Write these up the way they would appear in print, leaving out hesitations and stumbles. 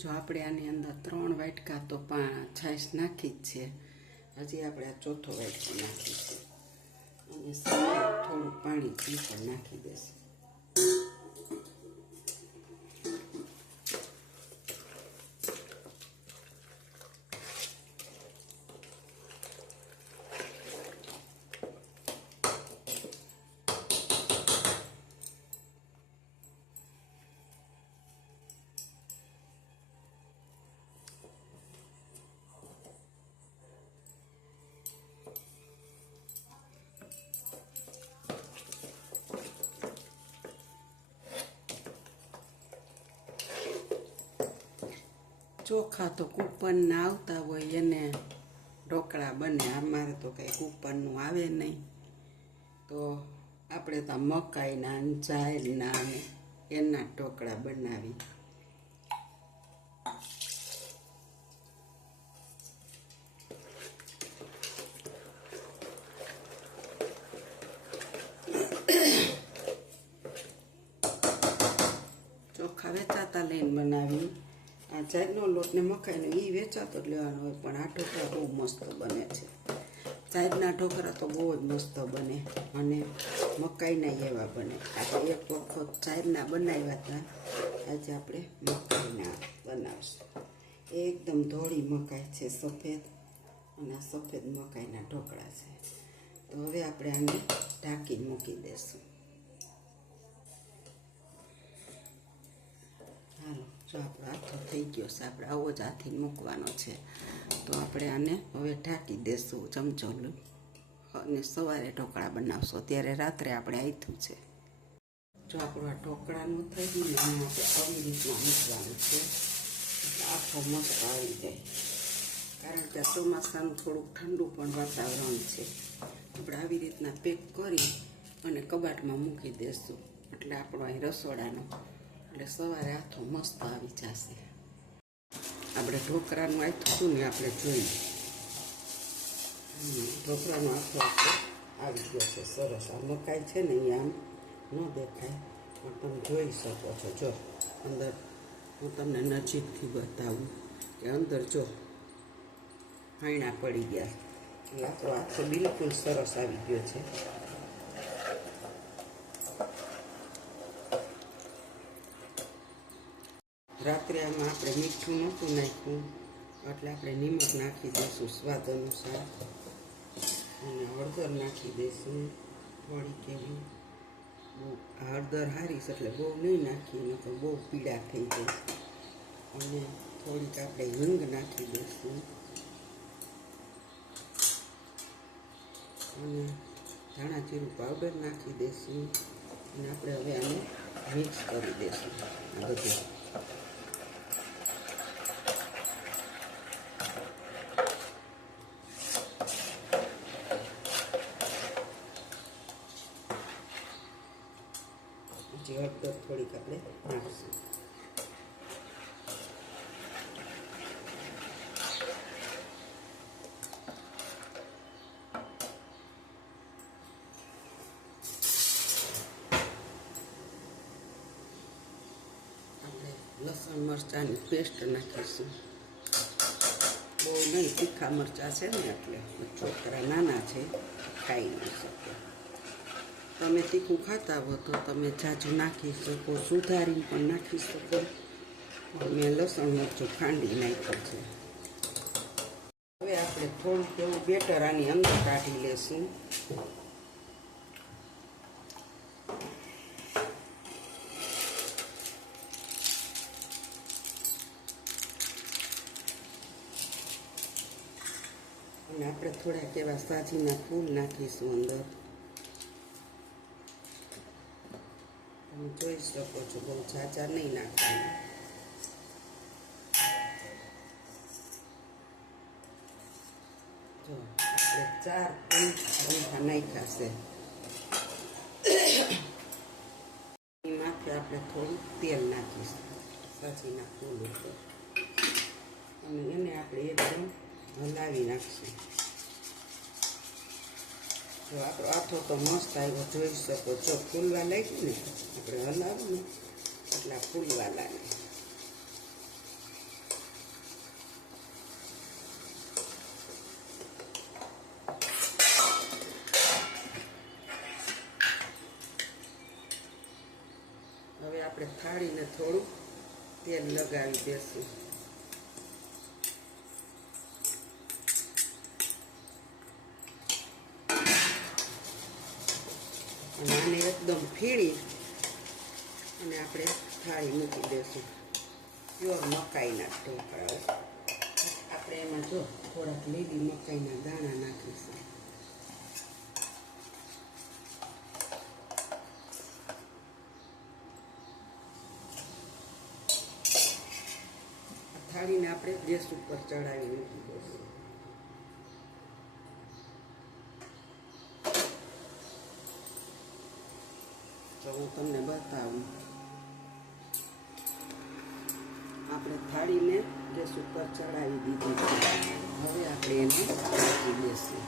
જો આપણે આની અંદર 3 વાટકા તો છાશ નાખી જ છે. હજી આપણે આ ચોથો વાટકો નાખી છે અને થોડું પાણી પણ નાખી દેશું. ચોખા તો કૂપનના આવતા હોય એને ઢોકળા બને. અમારે તો કંઈ કૂપનનું આવે નહીં, તો આપણે તો મકાઈના જાયલના અને એના ઢોકળા બનાવી. ચોખા વેચાતા લઈને બનાવી. આ ચાયનો લોટ ને મકાઈનો એ વેચાતો જ લેવાનો હોય, પણ આ ઢોકળા બહુ મસ્ત બને છે. ચાયના ઢોકળા તો બહુ જ મસ્ત બને અને મકાઈના એવા બને. આપણે એક વખત ચાયના બનાવ્યા હતા, આજે આપણે મકાઈના બનાવશું. એકદમ ધોળી મકાઈ છે, સફેદ, અને આ સફેદ મકાઈના ઢોકળા છે. તો હવે આપણે આને ઢાંકીને મૂકી દઈશું. હાલો, જો આપણો હાથો થઈ ગયો છે, આપણે આવો જ હાથી મૂકવાનો છે. તો આપણે આને હવે ઢાંકી દઈશું ચમચો અને સવારે ઢોકળા બનાવશો, ત્યારે રાત્રે આપણે આથું છે. જો આપણું આ ઢોકળાનું થઈ ગયું ને, આપણે આવી રીતના મૂકવાનું છે, એટલે આખો મસ્ત આવી જાય. કારણ કે ચોમાસાનું થોડુંક ઠંડુ પણ વાતાવરણ છે. આપણે આવી રીતના પેક કરી અને કબાટમાં મૂકી દઈશું, એટલે આપણો અહીં રસોડાનો, એટલે સવારે આથો મસ્ત આવી જશે. આપણે ઢોકળાનું આથું હતું ને, આપણે જોઈએ ઢોકળાનો આથો આવી ગયો છે સરસ. આ મકાઈ છે ને એ આમ ન દેખાય, પણ તમે જોઈ શકો છો. જો અંદર હું તમને નજીકથી બતાવું કે અંદર જો હાયણા પડી ગયા, એટલે આપણો આથો બિલકુલ સરસ આવી ગયો છે. રાત્રે આમાં આપણે મીઠું નહોતું નાખ્યું, એટલે આપણે નિમક નાખી દઈશું સ્વાદ અનુસાર, અને હળદર નાખી દઈશું થોડી કેવી. બહુ હળદર હારીશ એટલે બહુ નહીં નાખીએ, નહીં તો બહુ પીળા થઈ જાય. અને થોડીક આપણે હિંગ નાખી દઈશું અને ધાણા જીરું પાવડર નાખી દઈશું. અને આપણે હવે આને મિક્સ કરી દઈશું આ બધું. હળદર થોડીક આપણે નાખીશું. આપણે લસણ મરચાંની પેસ્ટ નાખીશું. બહુ નહીં, તીખા મરચાં છે ને એટલે છોકરા નાના છે, ખાઈ નહીં શકે. તમે તીખું ખાતા હો તો તમે જાજુ નાખી શકો, સુધારીને પણ નાખી શકો. મેં લસણ મરચું ખાંડી નાખ્યું છે. હવે આપણે થોડુંક એવું બેટર આની અંદર કાઢી લેશું. અને આપણે થોડાક એવા સાજીના ફૂલ નાખીશું અંદર. તમે જોઈ શકો છો, બહુ ઝાઝા નહીં નાખવાના. જો આપણે 4 પંખા નાખ્યા છે. માથે આપણે થોડું તેલ નાખીશું સાજીના ફૂલ ઉપર, અને એને આપણે એકદમ હલાવી નાખશું. જો આપણો આથો તો મસ્ત આવ્યો, જોઈ શકો છો. ફૂલવા લાગ્યું ને, આપણે હલાવું ને એટલે ફૂલવા લાગે. આપણે થાળીને થોડું તેલ લગાવી દેશું. અને આને એકદમ ફીણી અને આપણે થાળી મૂકી દઈશું. પ્યોર મકાઈના ઢોકળા. આપણે એમાં જો થોડાક લીલી મકાઈના દાણા નાખીશું. થાળીને આપણે ગેસ ઉપર ચડાવી મૂકી દઈશું. તો હું તમને બતાવું. આપણે થાળીને ગેસ ઉપર ચડાવી દીધી છે. હવે આપણે એને ઢાંકી દઈશું.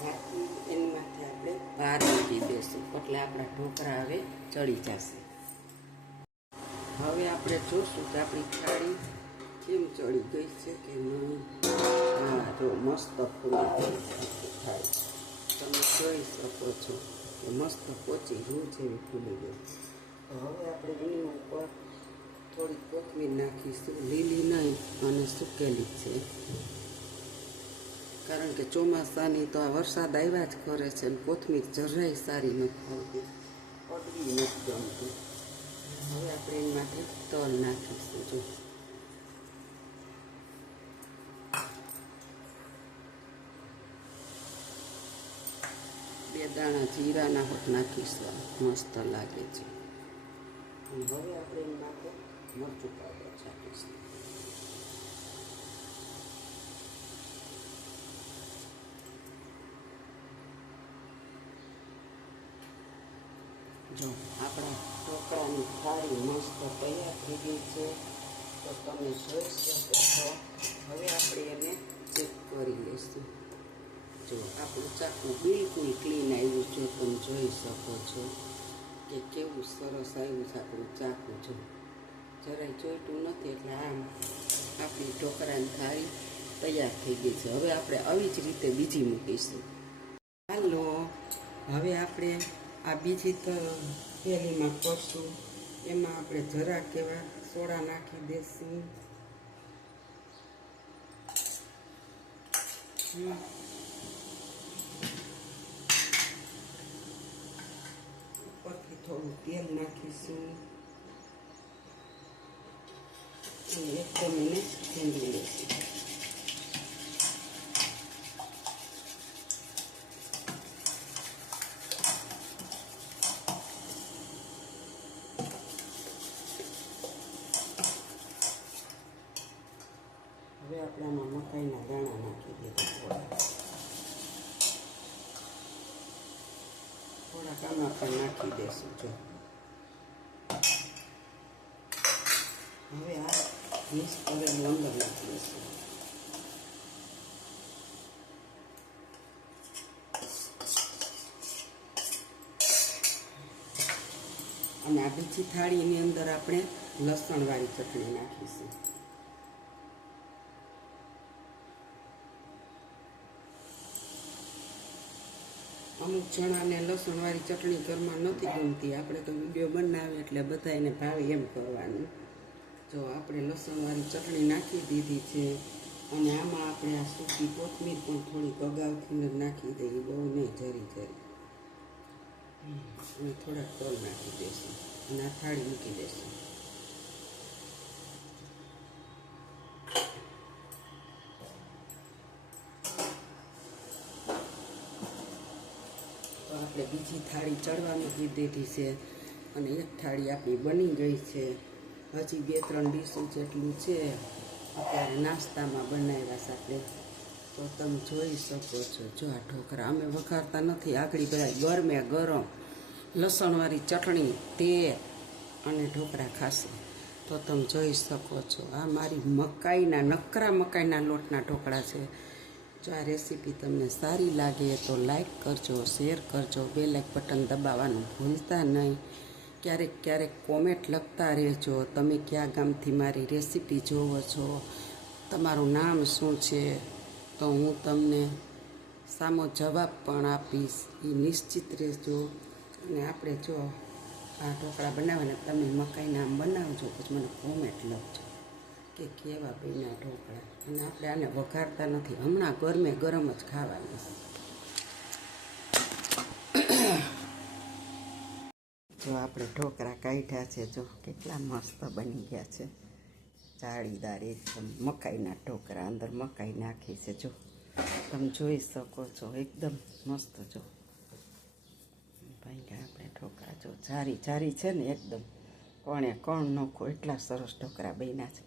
ઢાંકી એની માથે આપણે ભાર મૂકી દઈશું એટલે આપણા ઢોકળા હવે ચડી જશે. હવે આપણે જોશું કે આપણી થાળી કેમ ચડી ગઈ છે કે નહીં. હા, જો મસ્ત ફૂલી થાળી તમે જોઈ શકો છો કે મસ્ત પોચી રૂ જેવી ફૂલી ગઈ. તો હવે આપણે એની ઉપર થોડી કોથમીર નાખીશું. લીલી નહીં અને સૂકેલી છે, કારણ કે ચોમાસાની તો આ વરસાદ આવ્યા જ કરે છે અને કોથમીર જરાય સારી નથી આવતી, અડવી નથી ગમતી. હવે આપણે એની માટે તલ નાખીશું. જો બે દાણા જીરાના હોત નાખીશું, મસ્ત લાગે છે. હવે આપણે એની માટે મરચું પાવડર નાખીશું. જો આપણા ઢોકળાની થાળી મસ્ત તૈયાર થઈ ગઈ છે. તો તમે જોઈ શકો છો. હવે આપણે એને ચેક કરી લઈશું. જો આપણું ચાકુ બિલકુલ ક્લીન આવ્યું છે. તમે જોઈ શકો છો કે કેવું સરસ આવ્યું છે આપણું ચાકુ. જો જરાય ચોંટ્યું નથી એટલે આમ આપણી ઢોકળાની થાળી તૈયાર થઈ ગઈ છે. હવે આપણે આવી જ રીતે બીજી મૂકીશું. હાલો, હવે આપણે આ બીજી પેલીમાં કરશું. એમાં આપણે જરાક એવા સોડા નાખી દઈશું. ઉપરથી થોડું તેલ નાખીશું અને એકદમ એને ફેંદી લઈશું. હવે આપણે આમાં મકાઈના દાણા નાખી દીધા. થોડાક આમાં પણ નાખી દઈશું. જો હવે આ મિક્સ કરેલું અંદર નાખી દઈશું. અને આ બીજી થાળીની અંદર આપણે લસણવાળી ચટણી નાખીશું. અમુક જણાને લસણવાળી ચટણી ઘરમાં નથી ગમતી. આપણે તો વિડીયો બનાવીએ એટલે બધા એને ભાવે એમ કરવાનું. જો આપણે લસણવાળી ચટણી નાખી દીધી છે અને આમાં આપણે આ સૂકી કોથમીર પણ થોડીક અગાઉથી જ નાખી દઈએ, બહુ નહીં, જરી જરી. અને થોડાક તલ નાખી દઈશું અને આ થાળી મૂકી દઈશું. તો આપણે બીજી થાળી ચડવા મૂકી દીધી છે અને એક થાળી આપણી બની ગઈ છે. હજી 2-3 ડીશો જેટલું છે અત્યારે નાસ્તામાં બનાવ્યા છે આપણે. તો તમે જોઈ શકો છો. જો આ ઢોકળા અમે વઘારતા નથી, આગળ બધા ગરમે ગરમ લસણવાળી ચટણી, તેલ અને ઢોકળા ખાશે. તો તમે જોઈ શકો છો. આ મારી નકરા મકાઈના લોટના ઢોકળા છે. જો આ રેસીપી તમને સારી લાગે તો લાઈક કરજો, શેર કરજો, બેલ આઇકન બટન દબાવવાનું ભૂલતા નહીં. ક્યારેક ક્યારેક કોમેન્ટ લખતા રહેજો. તમે કયા ગામથી મારી રેસીપી જોવો છો, તમારું નામ શું છે, તો હું તમને સામો જવાબ પણ આપીશ. એ નિશ્ચિત રહેજો. અને આપણે જો આ ઢોકળા બનાવીને તમે મકાઈના આમ બનાવજો, પછી મને કોમેન્ટ લખજો કે કેવા બન્યા ઢોકળા. અને આપણે આને વઘારતા નથી, હમણાં ગરમે ગરમ જ ખાવાનું. જો આપણે ઢોકળા કાઢ્યા છે, જો કેટલા મસ્ત બની ગયા છે, જાળીદાર એકદમ મકાઈના ઢોકળા, અંદર મકાઈ નાખી છે. જો તમે જોઈ શકો છો, એકદમ મસ્ત. જો ભાઈ આપણે ઢોકળા જો જારી જારી છે ને, એકદમ કોણે કોણ નોખો, એટલા સરસ ઢોકળા બન્યા છે.